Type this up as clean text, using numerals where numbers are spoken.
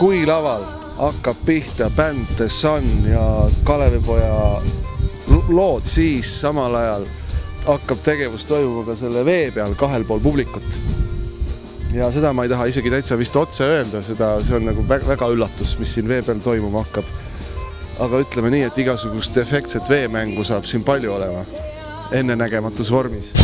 kui laval hakkab pihta bänd The Sun ja Kalevipoja lood, siis samal ajal hakkab tegevus toimuma ka selle vee peal kahel pool publikut. Ja seda ma ei taha isegi täitsa vist otse öelda, see on nagu väga üllatus, mis siin vee peal toimuma hakkab. Aga ütleme nii, et igasugust efektset veemängu saab siin palju olema ennenägematus vormis.